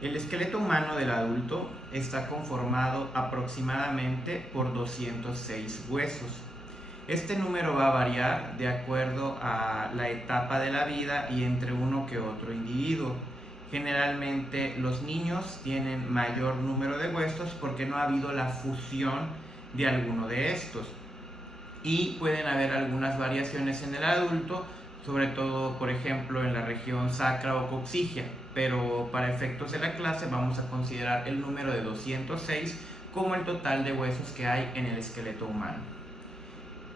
El esqueleto humano del adulto está conformado aproximadamente por 206 huesos. Este número va a variar de acuerdo a la etapa de la vida y entre uno que otro individuo. Generalmente los niños tienen mayor número de huesos porque no ha habido la fusión de alguno de estos. Y pueden haber algunas variaciones en el adulto, sobre todo, por ejemplo, en la región sacra o coccigia, pero para efectos de la clase vamos a considerar el número de 206 como el total de huesos que hay en el esqueleto humano.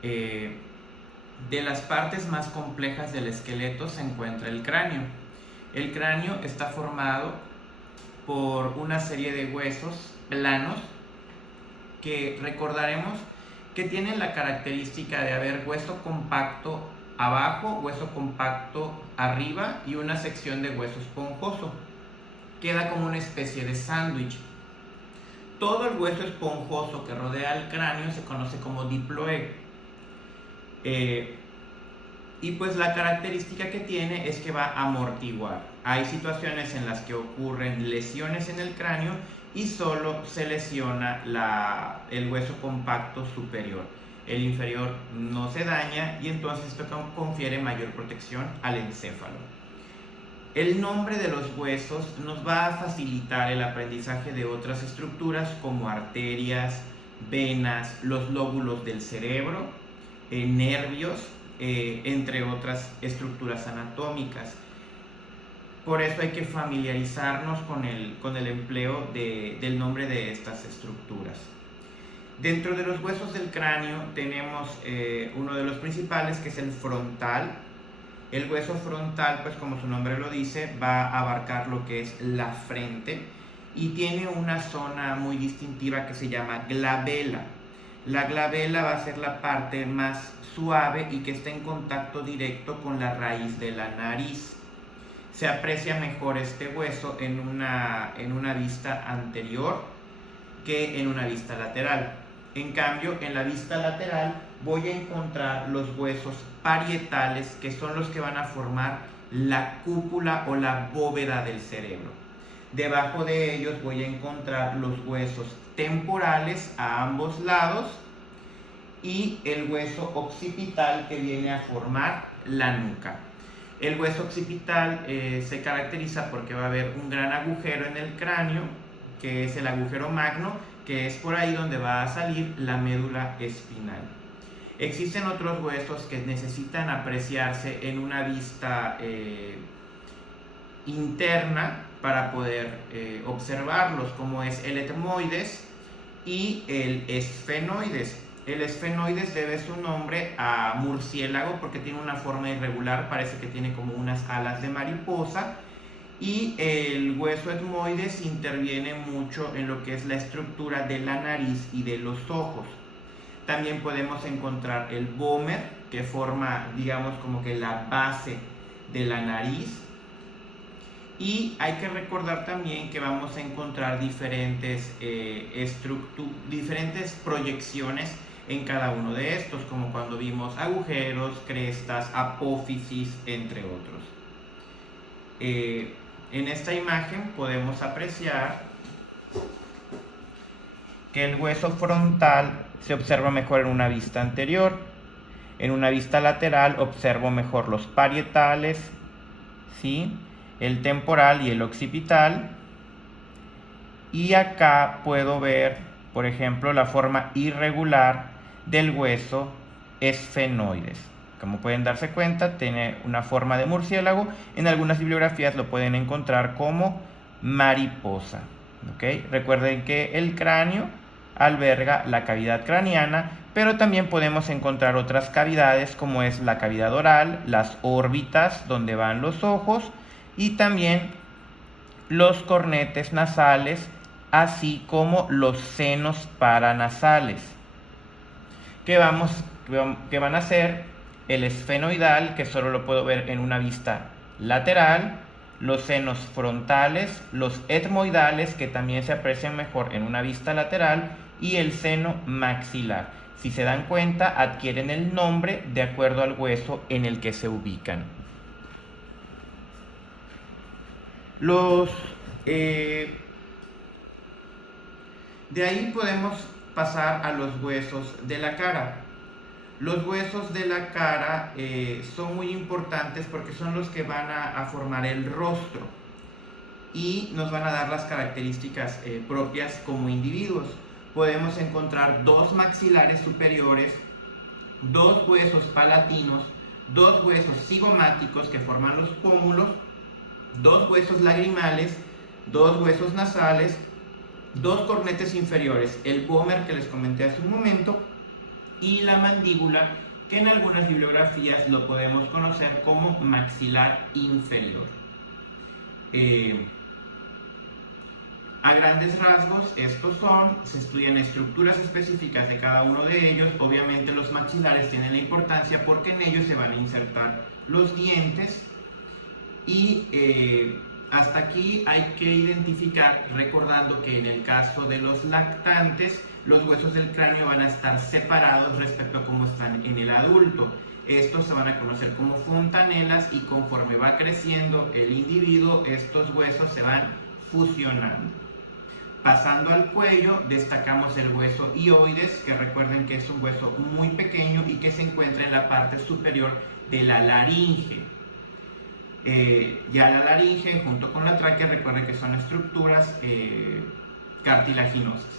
De las partes más complejas del esqueleto se encuentra el cráneo. El cráneo está formado por una serie de huesos planos que recordaremos que tienen la característica de haber hueso compacto abajo, hueso compacto arriba y una sección de hueso esponjoso. Queda como una especie de sándwich. Todo el hueso esponjoso que rodea el cráneo se conoce como diploe. Y pues la característica que tiene es que va a amortiguar. Hay situaciones en las que ocurren lesiones en el cráneo y solo se lesiona el hueso compacto superior. El inferior no se daña y entonces esto confiere mayor protección al encéfalo. El nombre de los huesos nos va a facilitar el aprendizaje de otras estructuras como arterias, venas, los lóbulos del cerebro, nervios, entre otras estructuras anatómicas. Por eso hay que familiarizarnos con el empleo del nombre de estas estructuras. Dentro de los huesos del cráneo tenemos uno de los principales, que es el frontal. El hueso frontal, pues como su nombre lo dice, va a abarcar lo que es la frente y tiene una zona muy distintiva que se llama glabela. La glabela va a ser la parte más suave y que está en contacto directo con la raíz de la nariz. Se aprecia mejor este hueso en una vista anterior que en una vista lateral. En cambio, en la vista lateral voy a encontrar los huesos parietales, que son los que van a formar la cúpula o la bóveda del cerebro. Debajo de ellos voy a encontrar los huesos temporales a ambos lados y el hueso occipital, que viene a formar la nuca. El hueso occipital se caracteriza porque va a haber un gran agujero en el cráneo, que es el agujero magno, que es por ahí donde va a salir la médula espinal. Existen otros huesos que necesitan apreciarse en una vista interna para poder observarlos, como es el etmoides y el esfenoides. El esfenoides debe su nombre a murciélago porque tiene una forma irregular, parece que tiene como unas alas de mariposa. Y el hueso etmoides interviene mucho en lo que es la estructura de la nariz y de los ojos. También podemos encontrar el vómer, que forma, digamos, como que la base de la nariz. Y hay que recordar también que vamos a encontrar diferentes proyecciones en cada uno de estos, como cuando vimos agujeros, crestas, apófisis, entre otros. En esta imagen podemos apreciar que el hueso frontal se observa mejor en una vista anterior. En una vista lateral observo mejor los parietales, ¿sí?, el temporal y el occipital. Y acá puedo ver, por ejemplo, la forma irregular del hueso esfenoides. Como pueden darse cuenta, tiene una forma de murciélago. En algunas bibliografías lo pueden encontrar como mariposa. ¿Okay? Recuerden que el cráneo alberga la cavidad craneana, pero también podemos encontrar otras cavidades, como es la cavidad oral, las órbitas donde van los ojos, y también los cornetes nasales, así como los senos paranasales, que van a ser el esfenoidal, que solo lo puedo ver en una vista lateral, los senos frontales, los etmoidales, que también se aprecian mejor en una vista lateral, y el seno maxilar. Si se dan cuenta, adquieren el nombre de acuerdo al hueso en el que se ubican. Los De ahí podemos pasar a los huesos de la cara. Los huesos de la cara son muy importantes porque son los que van a formar el rostro y nos van a dar las características propias como individuos. Podemos encontrar dos maxilares superiores, dos huesos palatinos, dos huesos cigomáticos que forman los pómulos, dos huesos lagrimales, dos huesos nasales, dos cornetes inferiores, el vómer que les comenté hace un momento, y la mandíbula, que en algunas bibliografías lo podemos conocer como maxilar inferior. A grandes rasgos, estos se estudian estructuras específicas de cada uno de ellos. Obviamente los maxilares tienen la importancia porque en ellos se van a insertar los dientes y hasta aquí hay que identificar, recordando que en el caso de los lactantes, los huesos del cráneo van a estar separados respecto a cómo están en el adulto. Estos se van a conocer como fontanelas y conforme va creciendo el individuo, estos huesos se van fusionando. Pasando al cuello, destacamos el hueso hioides, que recuerden que es un hueso muy pequeño y que se encuentra en la parte superior de la laringe. Ya la laringe junto con la tráquea, recuerden que son estructuras cartilaginosas.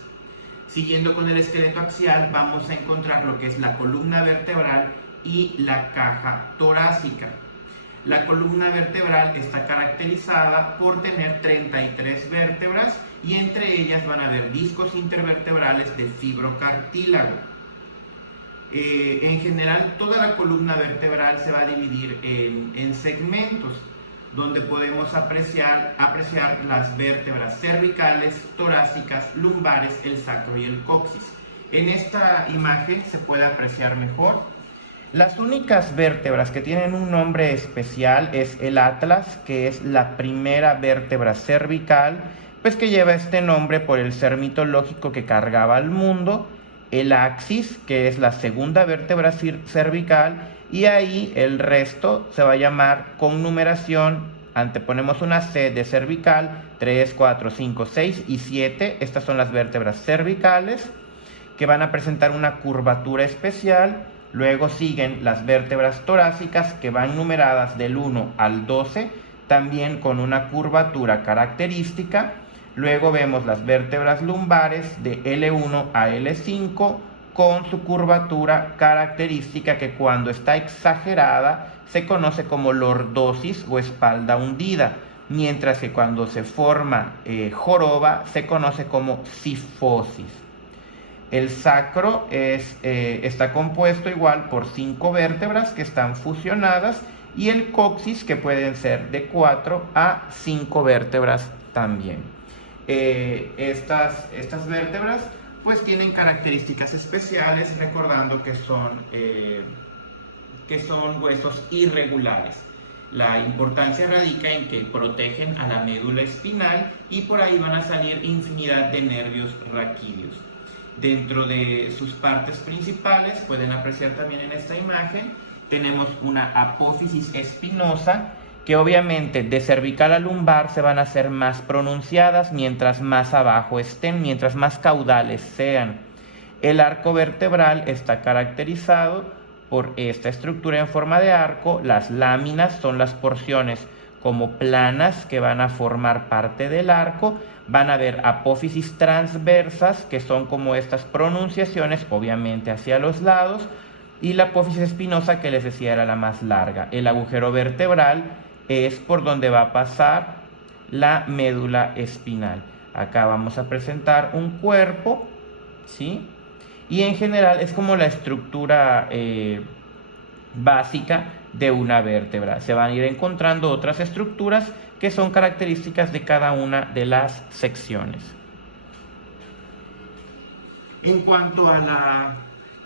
Siguiendo con el esqueleto axial, vamos a encontrar lo que es la columna vertebral y la caja torácica. La columna vertebral está caracterizada por tener 33 vértebras y entre ellas van a haber discos intervertebrales de fibrocartílago. En general, toda la columna vertebral se va a dividir en segmentos, donde podemos apreciar las vértebras cervicales, torácicas, lumbares, el sacro y el coxis. En esta imagen se puede apreciar mejor. Las únicas vértebras que tienen un nombre especial es el atlas, que es la primera vértebra cervical, pues que lleva este nombre por el ser mitológico que cargaba al mundo, el axis, que es la segunda vértebra cervical, y ahí el resto se va a llamar con numeración, anteponemos una C de cervical, 3, 4, 5, 6 y 7, estas son las vértebras cervicales, que van a presentar una curvatura especial. Luego siguen las vértebras torácicas que van numeradas del 1 al 12, también con una curvatura característica. Luego vemos las vértebras lumbares de L1 a L5 con su curvatura característica que cuando está exagerada se conoce como lordosis o espalda hundida, mientras que cuando se forma joroba se conoce como cifosis. El sacro está compuesto igual por 5 vértebras que están fusionadas y el coxis que pueden ser de 4 a 5 vértebras también. Estas vértebras pues tienen características especiales, recordando que son huesos irregulares. La importancia radica en que protegen a la médula espinal y por ahí van a salir infinidad de nervios raquídeos. Dentro de sus partes principales, pueden apreciar también en esta imagen, tenemos una apófisis espinosa, que obviamente de cervical a lumbar se van a hacer más pronunciadas mientras más abajo estén, mientras más caudales sean. El arco vertebral está caracterizado por esta estructura en forma de arco. Las láminas son las porciones como planas que van a formar parte del arco. Van a haber apófisis transversas, que son como estas pronunciaciones, obviamente hacia los lados, y la apófisis espinosa, que les decía era la más larga. El agujero vertebral es por donde va a pasar la médula espinal. Acá vamos a presentar un cuerpo, ¿sí? Y en general es como la estructura básica de una vértebra. Se van a ir encontrando otras estructuras que son características de cada una de las secciones. En cuanto a la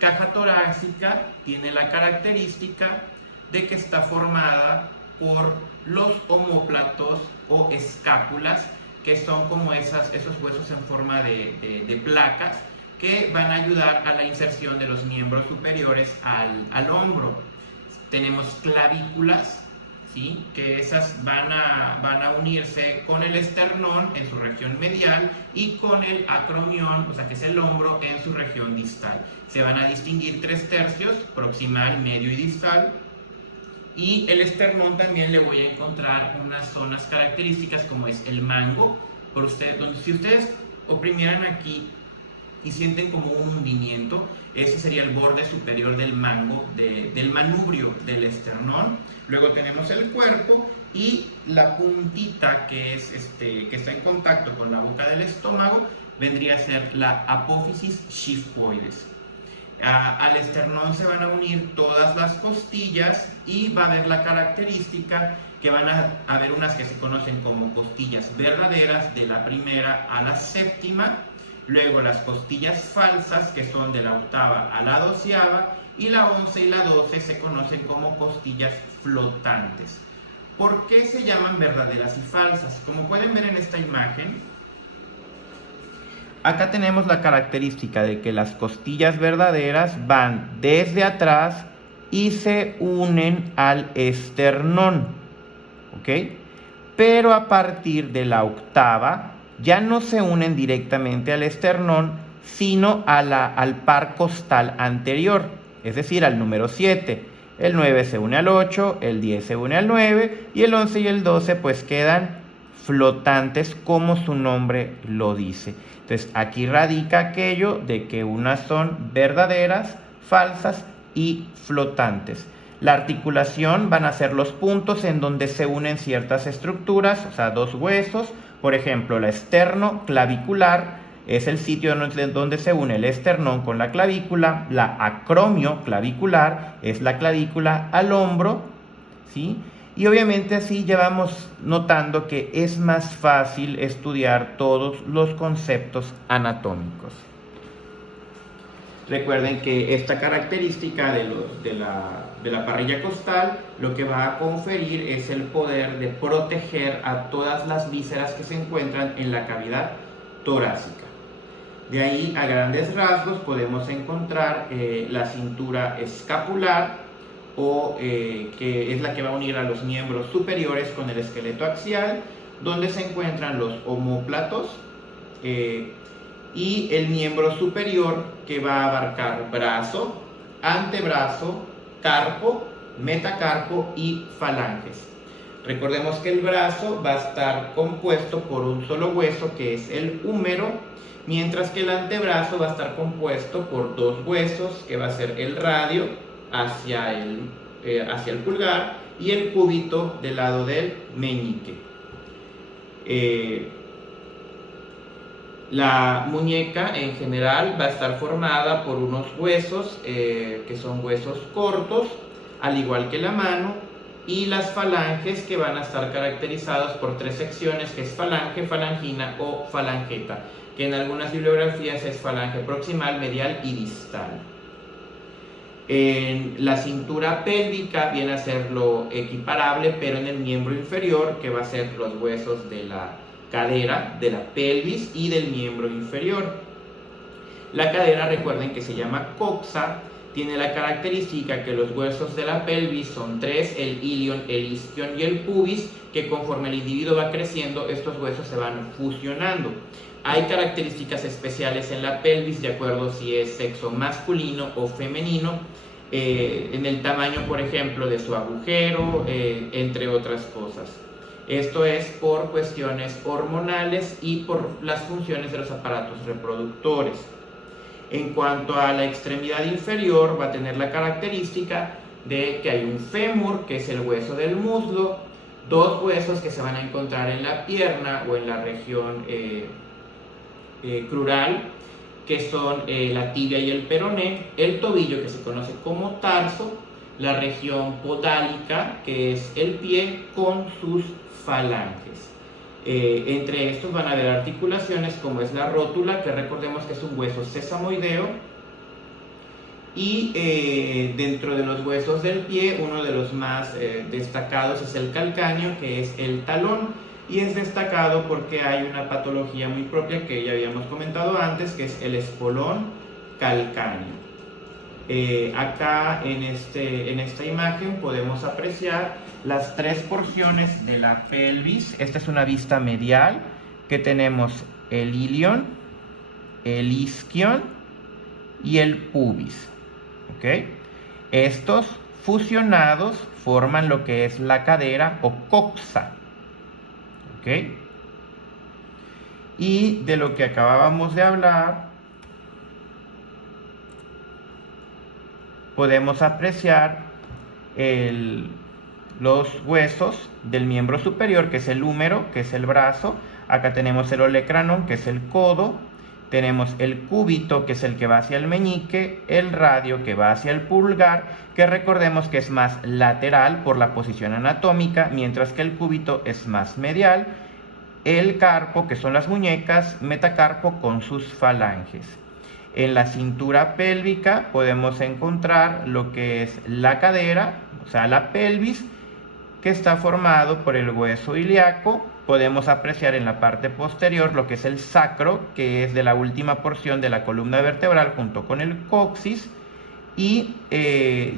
caja torácica, tiene la característica de que está formada por los omóplatos o escápulas, que son como esos huesos en forma de placas que van a ayudar a la inserción de los miembros superiores al hombro. Tenemos clavículas, ¿sí? Que esas van a unirse con el esternón en su región medial y con el acromión, o sea que es el hombro, en su región distal. Se van a distinguir 3/3, proximal, medio y distal. Y el esternón también le voy a encontrar unas zonas características como es el mango. Si ustedes oprimieran aquí y sienten como un hundimiento, ese sería el borde superior del mango, del manubrio del esternón. Luego tenemos el cuerpo y la puntita que está en contacto con la boca del estómago vendría a ser la apófisis xiphoides. Al esternón se van a unir todas las costillas y va a haber la característica que van a haber unas que se conocen como costillas verdaderas de la primera a la séptima, luego las costillas falsas que son de la octava a la doceava y la 11 y la 12 se conocen como costillas flotantes. ¿Por qué se llaman verdaderas y falsas? Como pueden ver en esta imagen, acá tenemos la característica de que las costillas verdaderas van desde atrás y se unen al esternón, ¿ok? Pero a partir de la octava ya no se unen directamente al esternón, sino al par costal anterior, es decir, al número 7. El 9 se une al 8, el 10 se une al 9 y el 11 y el 12 pues quedan flotantes como su nombre lo dice. Entonces aquí radica aquello de que unas son verdaderas, falsas y flotantes. La articulación van a ser los puntos en donde se unen ciertas estructuras, o sea, dos huesos. Por ejemplo, la esternoclavicular es el sitio donde se une el esternón con la clavícula. La acromioclavicular es la clavícula al hombro, ¿sí? Y obviamente así ya vamos notando que es más fácil estudiar todos los conceptos anatómicos. Recuerden que esta característica de la parrilla costal lo que va a conferir es el poder de proteger a todas las vísceras que se encuentran en la cavidad torácica. De ahí, a grandes rasgos, podemos encontrar la cintura escapular, que es la que va a unir a los miembros superiores con el esqueleto axial, donde se encuentran los omóplatos y el miembro superior, que va a abarcar brazo, antebrazo, carpo, metacarpo y falanges. Recordemos que el brazo va a estar compuesto por un solo hueso, que es el húmero, mientras que el antebrazo va a estar compuesto por dos huesos, que va a ser el radio hacia el pulgar y el cúbito del lado del meñique. La muñeca en general va a estar formada por unos huesos que son huesos cortos, al igual que la mano, y las falanges, que van a estar caracterizados por tres secciones, que es falange, falangina o falangeta, que en algunas bibliografías es falange proximal, medial y distal. En la cintura pélvica viene a ser lo equiparable, pero en el miembro inferior, que va a ser los huesos de la cadera, de la pelvis y del miembro inferior. La cadera, recuerden que se llama coxa, tiene la característica que los huesos de la pelvis son tres: el ilion, el isquion y el pubis, que conforme el individuo va creciendo, estos huesos se van fusionando. Hay características especiales en la pelvis de acuerdo si es sexo masculino o femenino, en el tamaño, por ejemplo, de su agujero, entre otras cosas. Esto es por cuestiones hormonales y por las funciones de los aparatos reproductores. En cuanto a la extremidad inferior, va a tener la característica de que hay un fémur, que es el hueso del muslo, dos huesos que se van a encontrar en la pierna o en la región crural, que son la tibia y el peroné, el tobillo, que se conoce como tarso, la región podálica, que es el pie con sus falanges. Entre estos van a haber articulaciones como es la rótula, que recordemos que es un hueso sesamoideo, y dentro de los huesos del pie, uno de los más destacados es el calcáneo, que es el talón, y es destacado porque hay una patología muy propia que ya habíamos comentado antes, que es el espolón calcáneo. Acá en esta imagen podemos apreciar las tres porciones de la pelvis. Esta es una vista medial que tenemos el ilion, el isquion y el pubis. ¿Ok? Estos fusionados forman lo que es la cadera o coxa. ¿Ok? Y de lo que acabábamos de hablar, podemos apreciar los huesos del miembro superior, que es el húmero, que es el brazo. Acá tenemos el olecranon, que es el codo. Tenemos el cúbito, que es el que va hacia el meñique. El radio, que va hacia el pulgar, que recordemos que es más lateral por la posición anatómica, mientras que el cúbito es más medial. El carpo, que son las muñecas. Metacarpo con sus falanges. En la cintura pélvica podemos encontrar lo que es la cadera, o sea, la pelvis, que está formado por el hueso ilíaco. Podemos apreciar en la parte posterior lo que es el sacro, que es de la última porción de la columna vertebral junto con el coxis. Y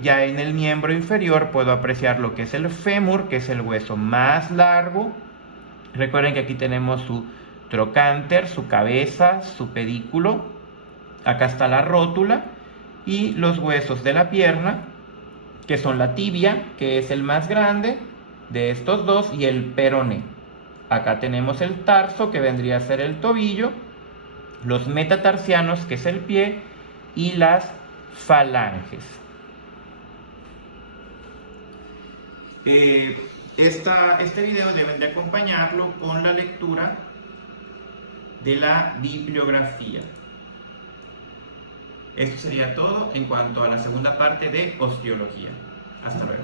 ya en el miembro inferior puedo apreciar lo que es el fémur, que es el hueso más largo. Recuerden que aquí tenemos su trocánter, su cabeza, su pedículo. Acá está la rótula y los huesos de la pierna, que son la tibia, que es el más grande de estos dos, y el peroné. Acá tenemos el tarso, que vendría a ser el tobillo, los metatarsianos, que es el pie, y las falanges. Este video deben de acompañarlo con la lectura de la bibliografía. Esto sería todo en cuanto a la segunda parte de osteología. Hasta luego.